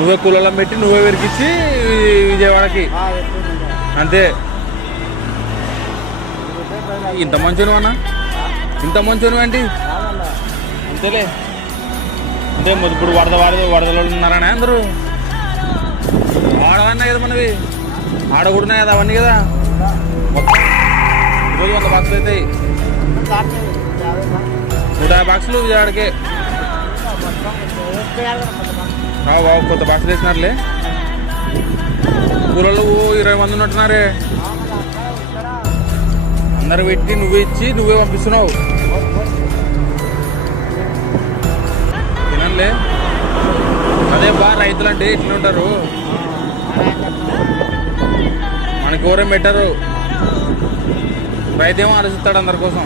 నువ్వే కూలలో పెట్టి నువ్వే వెరికిచ్చి విజయవాడకి అంతే. ఇంత మంచిను అన్న, ఇంత మంచిను ఏంటి అంతేలే. అంటే ఇప్పుడు వరదలు ఉన్నారనే అందరూ ఆడవన్నా కదా మనవి, ఆడకూడనే కదా అవన్నీ కదా. మొత్తం రోజు 100 బాక్సులు అవుతాయి, 150 బాక్సులు విజయవాడకే. బాబు కొత్త బాక్సులు వేసినారులే. కూలలో 20 మంది ఉన్నట్టున్నారే. అందరు పెట్టి నువ్వే ఇచ్చి నువ్వే పంపిస్తున్నావు. తినంలే. అదే రైతులు అంటే ఇట్లా ఉంటారు, మనకి ఎవరేం పెట్టారు. రైతేమో ఆలోచిస్తాడు అందరి కోసం.